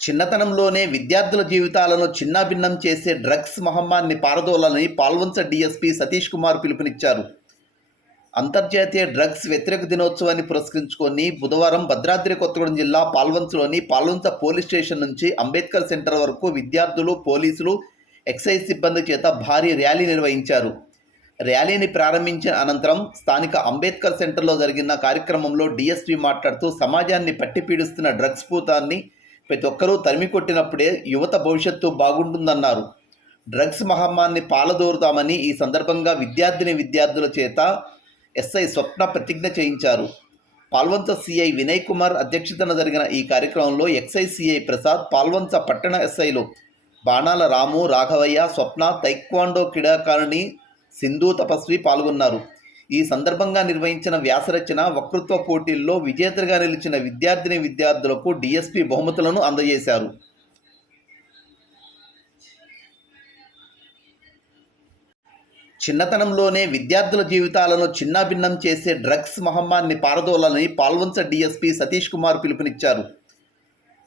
చిన్నతనంలోనే విద్యార్థుల జీవితాలను చిన్నాభిన్నం చేసే డ్రగ్స్ మహమ్మారిని పారదోలాలని పాల్వంచ డీఎస్పీ సతీష్ కుమార్ పిలుపునిచ్చారు. అంతర్జాతీయ డ్రగ్స్ వ్యతిరేక దినోత్సవాన్ని పురస్కరించుకొని బుధవారం భద్రాద్రి కొత్తగూడెం జిల్లా పాల్వంచలోని పాల్వంచ పోలీస్ స్టేషన్ నుంచి అంబేద్కర్ సెంటర్ వరకు విద్యార్థులు పోలీసులు ఎక్సైజ్ సిబ్బంది చేత భారీ ర్యాలీ నిర్వహించారు. ర్యాలీని ప్రారంభించిన అనంతరం స్థానిక అంబేద్కర్ సెంటర్లో జరిగిన కార్యక్రమంలో డీఎస్పీ మాట్లాడుతూ సమాజాన్ని పట్టిపీడిస్తున్న డ్రగ్స్ పూతాన్ని ప్రతి ఒక్కరూ తరిమి కొట్టినప్పుడే యువత భవిష్యత్తు బాగుంటుందన్నారు. డ్రగ్స్ మహమ్మారిని పాలదోరుతామని ఈ సందర్భంగా విద్యార్థిని విద్యార్థుల చేత ఎస్ఐ స్వప్న ప్రతిజ్ఞ చేయించారు. పాల్వంచ సిఐ వినయ్ కుమార్ అధ్యక్షతన జరిగిన ఈ కార్యక్రమంలో ఎక్సై సిఐ ప్రసాద్ పాల్వంచ పట్టణ ఎస్ఐలు బాణాల రాము రాఘవయ్య స్వప్న తైక్వాండో క్రీడాకారిణి సింధు తపస్వి పాల్గొన్నారు. ఈ సందర్భంగా నిర్వహించిన వ్యాసరచన వక్తృత్వ పోటీల్లో విజేతలుగా నిలిచిన విద్యార్థిని విద్యార్థులకు డిఎస్పి బహుమతులను అందజేశారు. చిన్నతనంలోనే విద్యార్థుల జీవితాలను చిన్నాభిన్నం చేసే డ్రగ్స్ మహమ్మారిని పారదోలని పాల్వంచ డిఎస్పి సతీష్ కుమార్ పిలుపునిచ్చారు.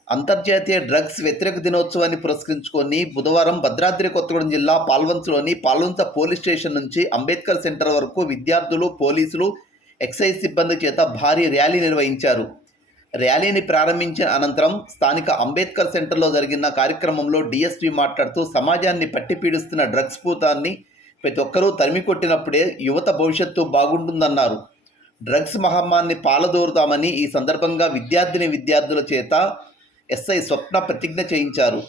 అంతర్జాతీయ డ్రగ్స్ వ్యతిరేక దినోత్సవాన్ని పురస్కరించుకొని బుధవారం భద్రాద్రి కొత్తగూడెం జిల్లా పాల్వంచలోని పాల్వంచ పోలీస్ స్టేషన్ నుంచి అంబేద్కర్ సెంటర్ వరకు విద్యార్థులు పోలీసులు ఎక్సైజ్ సిబ్బంది చేత భారీ ర్యాలీ నిర్వహించారు. ర్యాలీని ప్రారంభించిన అనంతరం స్థానిక అంబేద్కర్ సెంటర్లో జరిగిన కార్యక్రమంలో డీఎస్పీ మాట్లాడుతూ సమాజాన్ని పట్టిపీడిస్తున్న డ్రగ్స్ పూతాన్ని ప్రతి ఒక్కరూ తరిమి కొట్టినప్పుడే యువత భవిష్యత్తు బాగుంటుందన్నారు. డ్రగ్స్ మహమ్మారిని పాలదోరుతామని ఈ సందర్భంగా విద్యార్థిని విద్యార్థుల చేత ఎస్ఐ స్వప్న ప్రతిజ్ఞ చేయించారు.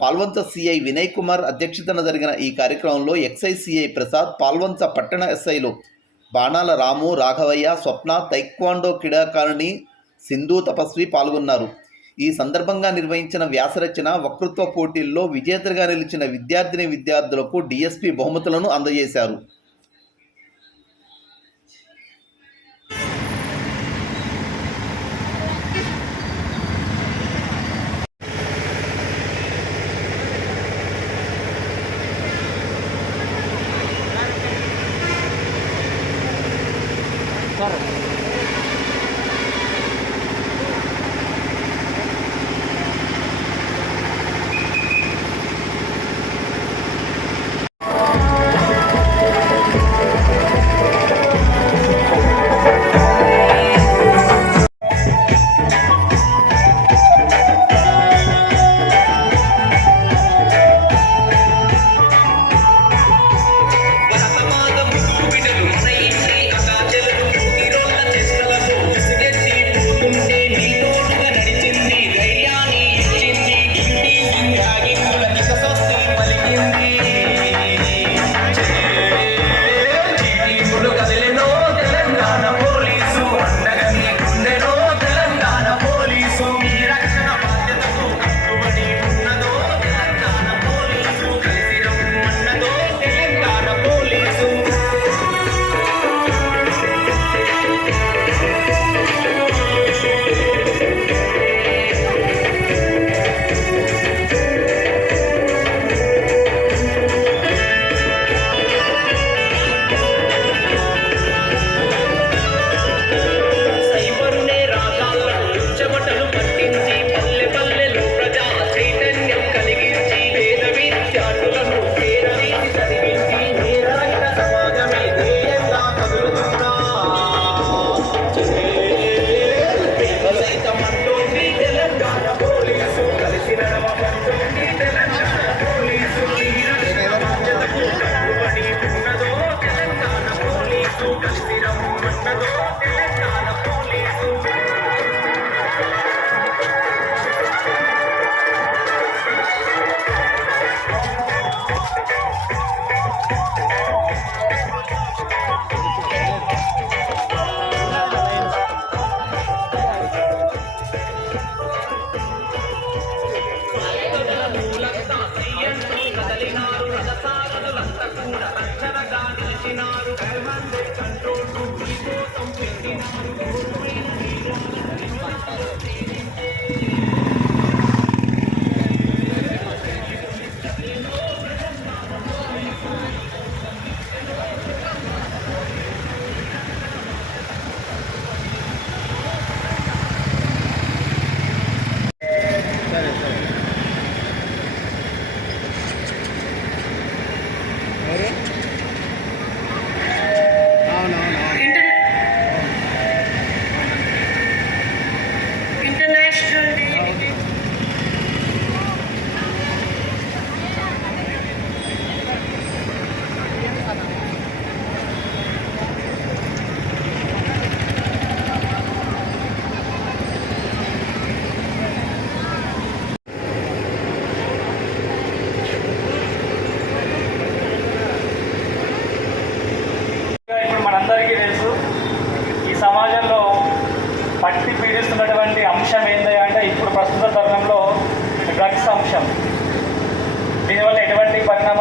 పాల్వంచ సిఐ వినయ్ కుమార్ అధ్యక్షతన జరిగిన ఈ కార్యక్రమంలో ఎక్సైజ్ సిఐ ప్రసాద్ పాల్వంచ పట్టణ ఎస్ఐలు బాణాల రాము రాఘవయ్య స్వప్న తైక్వాండో క్రీడాకారిణి సింధు తపస్వి పాల్గొన్నారు. ఈ సందర్భంగా నిర్వహించిన వ్యాసరచన వక్తృత్వ పోటీల్లో విజేతలుగా నిలిచిన విద్యార్థిని విద్యార్థులకు డిఎస్పి బహుమతులను అందజేశారు.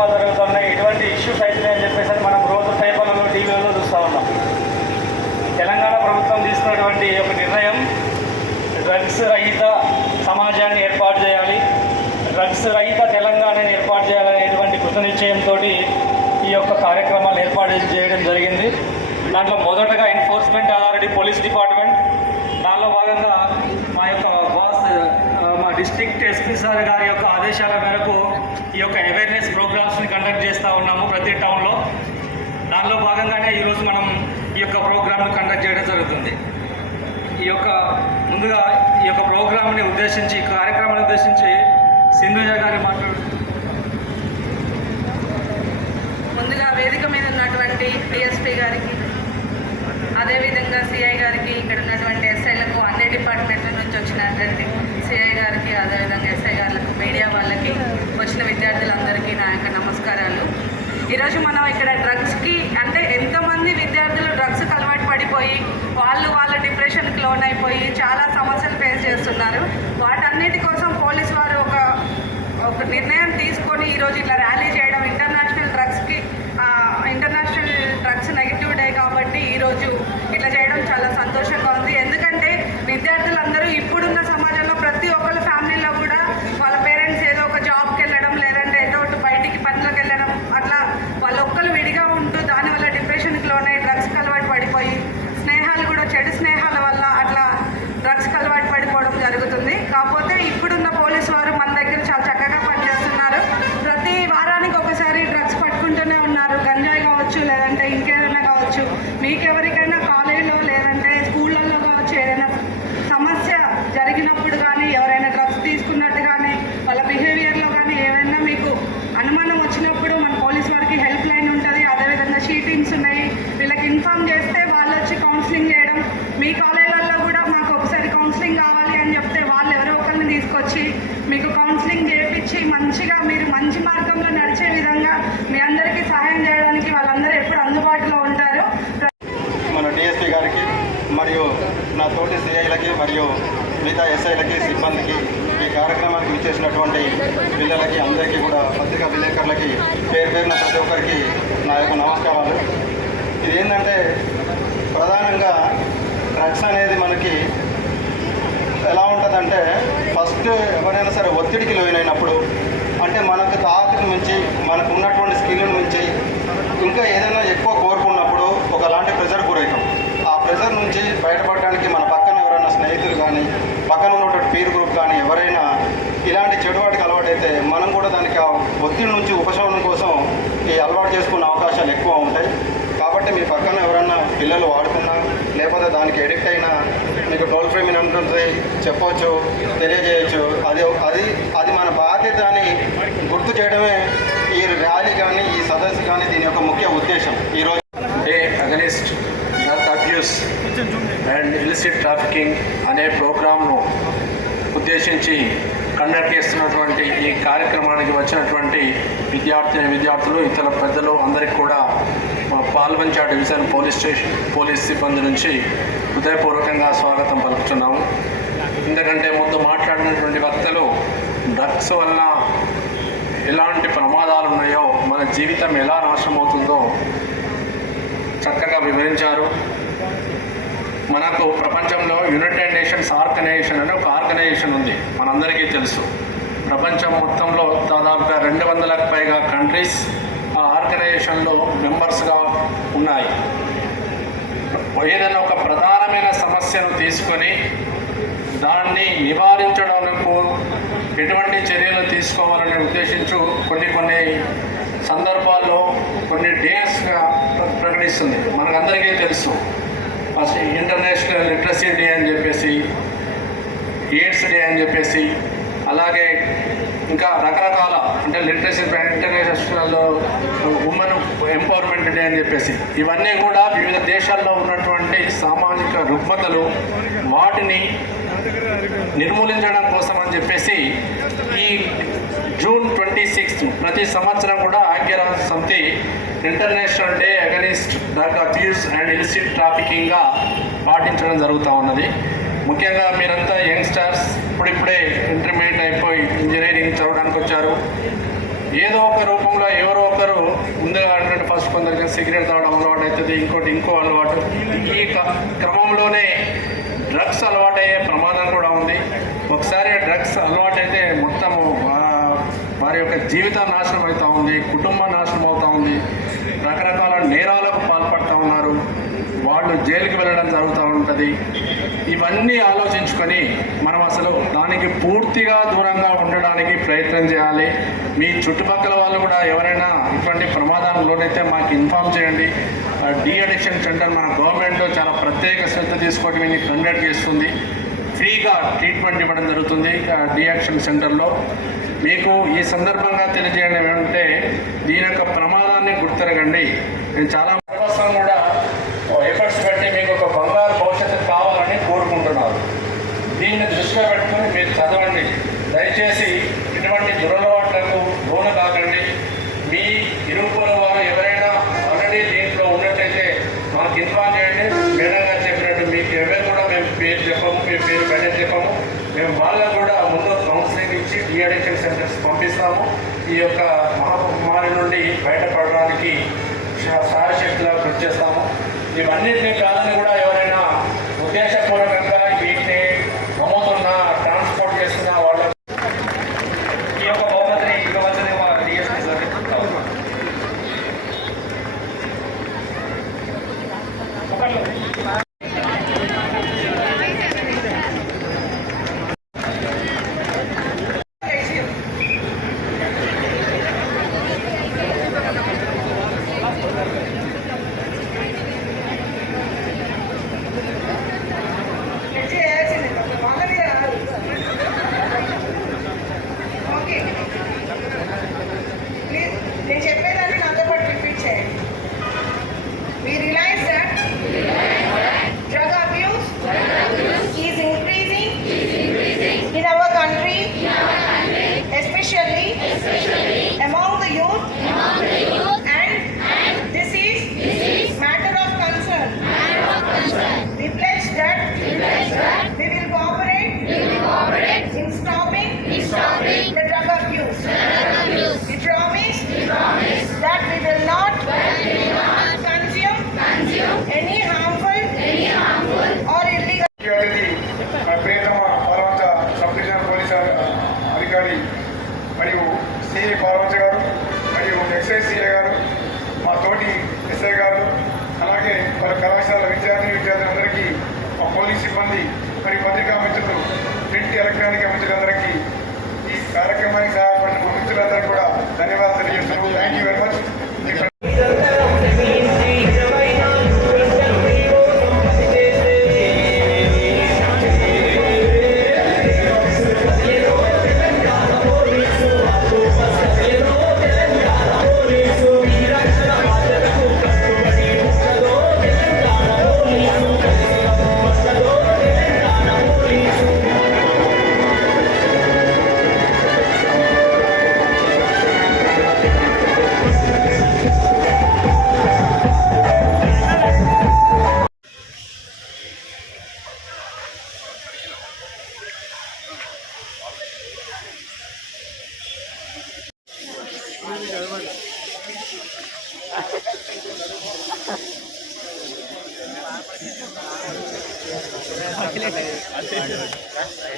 ఎటువంటి జరుగుతున్నాయి. ఎటువంటి ఇష్యూస్ అవుతున్నాయి అని చెప్పేసి మనం రోజు పేపర్లలో టీవీలలో చూస్తూ ఉన్నాం. తెలంగాణ ప్రభుత్వం తీసుకున్నటువంటి ఒక నిర్ణయం డ్రగ్స్ రహిత సమాజాన్ని ఏర్పాటు చేయాలి. డ్రగ్స్ రహిత తెలంగాణని ఏర్పాటు చేయాలనేటువంటి కృతనిశ్చయంతో ఈ యొక్క కార్యక్రమాలు ఏర్పాటు చేయడం జరిగింది. దాంట్లో మొదటగా ఎన్ఫోర్స్మెంట్ అథారిటీ పోలీస్ డిపార్ట్మెంట్ దానిలో భాగంగా మా యొక్క బాస్ మా డిస్ట్రిక్ట్ ఎస్పీ సార్ గారి యొక్క ఆదేశాల మేరకు ఈ యొక్క అవేర్నెస్ ప్రోగ్రామ్స్ని కండక్ట్ చేస్తూ ఉన్నాము ప్రతి టౌన్లో దానిలో భాగంగానే ఈరోజు మనం ఈ యొక్క ప్రోగ్రామ్ని కండక్ట్ చేయడం జరుగుతుంది. ఈ యొక్క ముందుగా ఈ యొక్క ప్రోగ్రామ్ని ఉద్దేశించి ఈ కార్యక్రమాన్ని ఉద్దేశించి సింధుజ గారి మాట్లాడు ముందుగా వేదిక మీద ఉన్నటువంటి పిఎస్పీ గారికి అదేవిధంగా సిఐ గారికి ఇక్కడ ఉన్నటువంటి ఎస్ఐలకు అన్ని డిపార్ట్మెంట్ల నుంచి వచ్చినటువంటి సిఐ గారికి అదేవిధంగా ఎస్ఐ గారికి మీడియా వాళ్ళకి వచ్చిన విద్యార్థులందరికీ నా యొక్క నమస్కారాలు. ఈరోజు మనం ఇక్కడ డ్రగ్స్కి అంటే ఎంతమంది విద్యార్థులు డ్రగ్స్కి అలవాటు పడిపోయి వాళ్ళు వాళ్ళ డిప్రెషన్కి లోన్ అయిపోయి చాలా సమస్యలు ఫేస్ చేస్తున్నారు వాటన్నిటి కోసం పోలీస్ వారు ఒక ఒక నిర్ణయం తీసుకొని ఈరోజు ఇట్లా ర్యాలీ చేయడం ఇంటర్నేషనల్ డ్రగ్స్కి ఇంటర్నేషనల్ డ్రగ్స్ నెగిటివ్ డే కాబట్టి ఈరోజు ఇట్లా చేయడం చాలా సంతోషంగా ఉంది ఎందుకంటే విద్యార్థులందరూ ఇప్పుడున్న సమాజంలో ప్రతి ఒక్కరి ఫ్యామిలీలో కూడా వాళ్ళ పేరెంట్స్ ఏదో ఒక జాబ్కి వెళ్ళడం లేదంటే ఏదో ఒకటి బయటికి పనులకు వెళ్ళడం అట్లా వాళ్ళ ఒక్కరు విడిగా ఉంటూ దానివల్ల డిప్రెషన్కి లోనై డ్రగ్స్కి అలవాటు పడిపోయి స్నేహాలు కూడా చెడు స్నేహాల వల్ల అట్లా డ్రగ్స్కి అలవాటు పడిపోవడం జరుగుతుంది కాకపోతే ఇప్పుడున్న పోలీసు వారు మన దగ్గర చాలా చక్కగా పనిచేస్తున్నారు. ప్రతి వారానికి ఒకసారి డ్రగ్స్ పట్టుకుంటూనే ఉన్నారు. గంజాయి కావచ్చు లేదంటే ఇంకేదైనా కావచ్చు. మీకెవరికైనా కాలేజీలో లేదంటే స్కూళ్ళల్లో కావచ్చు ఏదైనా సమస్య జరిగినప్పుడు కానీ ఎవరైనా డ్రగ్స్ తీసుకున్నట్టు కానీ వాళ్ళ బిహేవియర్లో కానీ ఏమైనా మీకు అనుమానం వచ్చినప్పుడు మన పోలీస్ వారికి హెల్ప్ లైన్ ఉంటుంది. అదేవిధంగా షీటింగ్స్ ఉన్నాయి. వీళ్ళకి ఇన్ఫామ్ చేస్తే వాళ్ళు వచ్చి కౌన్సిలింగ్ చేయడం. మీ కాలేజీలలో కూడా మాకు ఒకసారి కౌన్సిలింగ్ కావాలి అని చెప్తే తీసుకొచ్చి మీకు కౌన్సిలింగ్ చేయించి మంచిగా మీరు మంచి మార్గంలో నడిచే విధంగా మీ అందరికీ సహాయం చేయడానికి వాళ్ళందరూ ఎప్పుడు అందుబాటులో ఉంటారు. మన డిఎస్పీ గారికి మరియు నా తోటి సిఐలకి మరియు మిగతా ఎస్ఐలకి సిబ్బందికి ఈ కార్యక్రమానికి ఇచ్చేసినటువంటి పిల్లలకి అందరికీ కూడా పత్రికా విలేకరులకి పేరు పేరున ప్రతి ఒక్కరికి నా యొక్క నమస్కారాలు. ఇది ఏంటంటే ప్రధానంగా డ్రగ్స్ అనేది మనకి ఎలా ఉంటుందంటే ఫస్ట్ ఎవరైనా సరే ఒత్తిడికి లోనైనప్పుడు అంటే మనకు తాకిని మించి మనకు ఉన్నటువంటి స్కిల్ని మించి ఇంకా ఏదైనా ఎక్కువ కోరుకున్నప్పుడు ఒకలాంటి ప్రెషర్ గురవుతాం ఆ ప్రెషర్ నుంచి బయటపడడానికి మన పక్కన ఎవరైనా స్నేహితులు కానీ పక్కన ఉన్నటువంటి పీర్ గ్రూప్ కానీ ఎవరైనా ఇలాంటి చెడు వాటికి అలవాటైతే మనం కూడా దానికి ఆ ఒత్తిడి నుంచి ఉపశమనం కోసం ఈ అలవాటు చేసుకునే అవకాశాలు ఎక్కువ ఉంటాయి. కాబట్టి మీ పక్కన ఎవరన్నా పిల్లలు వాడుతున్నా లేకపోతే దానికి ఎడిక్ట్ అయినా మీకు టోల్ ఫ్రీ ఉంటుంది చెప్పవచ్చు తెలియజేయచ్చు. అది అది అది మన బాధ్యత అని గుర్తు చేయడమే ఈ ర్యాలీ కానీ ఈ సదస్సు కానీ దీని యొక్క ముఖ్య ఉద్దేశం. ఈరోజు day against drug abuse and illicit trafficking అనే ప్రోగ్రామ్ను ఉద్దేశించి కండక్ట్ చేస్తున్నటువంటి ఈ కార్యక్రమానికి వచ్చినటువంటి విద్యార్థి విద్యార్థులు ఇతర పెద్దలు అందరికీ కూడా పాల్వంచాడు Palvancha division police station police సిబ్బంది నుంచి హృదయపూర్వకంగా స్వాగతం పలుకుతున్నాము. ఎందుకంటే ముందు మాట్లాడినటువంటి వక్తలు డ్రగ్స్ వలన ఎలాంటి ప్రమాదాలు ఉన్నాయో మన జీవితం ఎలా నాశనం అవుతుందో చక్కగా వివరించారు. మనకు ప్రపంచంలో యునైటెడ్ నేషన్స్ ఆర్గనైజేషన్ అనే ఒక ఆర్గనైజేషన్ ఉంది. మనందరికీ తెలుసు. ప్రపంచం మొత్తంలో దాదాపుగా రెండు వందలకు పైగా కంట్రీస్ ఆ ఆర్గనైజేషన్లో మెంబర్స్గా ఉన్నాయి. ఏదైనా ఒక ప్రధాన ప్రధానమైన సమస్యను తీసుకొని దాన్ని నివారించడానికి ఎటువంటి చర్యలు తీసుకోవాలని ఉద్దేశించు కొన్ని కొన్ని సందర్భాల్లో కొన్ని డేస్గా ప్ర- ప్రకటిస్తుంది. మనకందరికీ తెలుసు. ఫస్ట్ ఇంటర్నేషనల్ లిటరసీ డే అని చెప్పేసి ఎయిడ్స్ డే అని చెప్పేసి అలాగే ఇంకా రకరకాల అంటే literacy international women empowerment day అని చెప్పేసి. ఇవన్నీ కూడా వివిధ దేశాల్లో ఉన్నటువంటి సామాజిక రుగ్మతలు వాటిని నిర్మూలించడం కోసం అని చెప్పేసి ఈ జూన్ ట్వంటీ సిక్స్త్ ప్రతి సంవత్సరం కూడా ఐక్యరాజ్య సమితి international day against drug abuse and illicit ట్రాఫికింగ్గా పాటించడం జరుగుతూ ఉన్నది. ముఖ్యంగా మీరంతా యంగ్స్టర్స్ ఇప్పుడిప్పుడే ఇంటర్మీడియట్ అయిపోయి ఇంజనీరింగ్ చదవడానికి వచ్చారు ఏదో ఒక రూపంలో ఎవరో ముందుగా అంటే ఫస్ట్ కొందరికి సిగరెట్ తాగడం అలవాటు అవుతుంది. ఇంకోటి ఇంకో అలవాటు. ఈ క- క్రమంలోనే డ్రగ్స్ అలవాటయ్యే ప్రమాదం కూడా ఉంది. ఒకసారి డ్రగ్స్ అలవాటైతే మొత్తము వారి యొక్క జీవితం నాశనం అవుతూ ఉంది కుటుంబం నాశనం అవుతూ ఉంది. రకరకాల నేరాలకు పాల్పడుతూ ఉన్నారు. వాళ్ళు జైలుకి వెళ్ళడం జరుగుతూ ఉంటుంది. ఇవన్నీ ఆలోచించుకొని మనం అసలు దానికి పూర్తిగా దూరంగా ఉండడానికి ప్రయత్నం చేయాలి. మీ చుట్టుపక్కల వాళ్ళు కూడా ఎవరైనా ఇటువంటి ప్రమాదాలు లోనైతే మాకు ఇన్ఫామ్ చేయండి. డి అడిక్షన్ సెంటర్ మన గవర్నమెంట్ చాలా ప్రత్యేక శ్రద్ధ తీసుకోవడం దీన్ని కండక్ట్ చేస్తుంది. ఫ్రీగా ట్రీట్మెంట్ ఇవ్వడం జరుగుతుంది డిఅడిక్షన్ సెంటర్లో. మీకు ఈ సందర్భంగా తెలియజేయడం ఏమంటే దీని యొక్క ప్రమాదాన్ని గుర్తిరగండి. నేను చాలా ప్రభుత్వం కూడా ఎఫర్ట్స్ పెట్టి మీకు ఒక బంగారు భవిష్యత్తు కావాలని కోరుకుంటున్నారు దీన్ని దృష్టిలో పెట్టుకొని మీరు చదవండి దయచేసి ఇటువంటి దురలవాట్లకు లోను కాకండి మీ ఇరుపుల వారు ఎవరైనా ఆల్రెడీ దీంట్లో ఉన్నట్టయితే మాకు ఇన్ఫార్మ్ చేయండి మేడం గారు చెప్పినట్టు మీకు ఎవరు కూడా మేము పేరు చెప్పము మీ పేరు బయట చెప్పము మేము వాళ్ళకు కూడా ముందు కౌన్సిలింగ్ ఇచ్చి డిఅడిక్షన్ సెంటర్స్ పంపిస్తాము ఈ యొక్క మహమ్మారి నుండి బయటపడడానికి శా- కృషి చేస్తాము. ఇవన్నింటినీ కాదని కూడా